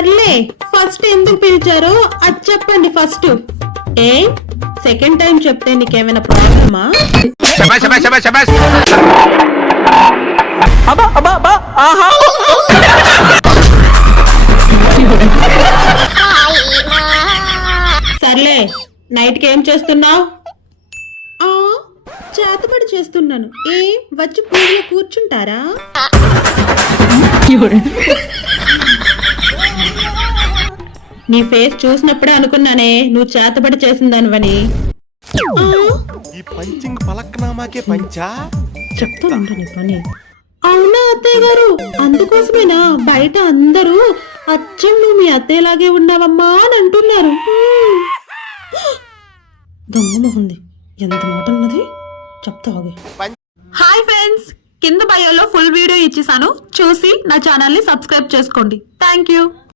సర్లే ఫస్ట్ ఎందుకు పిలిచారో అది చెప్పండి ఫస్ట్. ఏ సెకండ్ టైం చెప్తే నీకేమైనా ప్రాబ్లమా? సర్లే నైట్ కి ఏం చేస్తున్నావు? చేతబడి చేస్తున్నాను. వచ్చి పూజలో కూర్చుంటారా? నీ ఫేస్ చూసినప్పుడే అనుకున్నానే నువ్వు చేతబడి చేసిందానివని. చెప్తానంట నీ పని. అవునా అత్తయ్య గారు, అందుకోసమేనా బయట అందరూ అచ్చం నువ్వు మీ అత్తయ్యలాగే ఉన్నావమ్మా అని అంటున్నారు. దమ్ముంది, ఎంత మాట ఉన్నది చెప్తావు. హాయ్ ఫ్రెండ్స్, కింద బయోలో ఫుల్ వీడియో ఇచ్చేసాను, చూసి నా ఛానల్ ని సబ్స్క్రైబ్ చేసుకోండి. Thank you.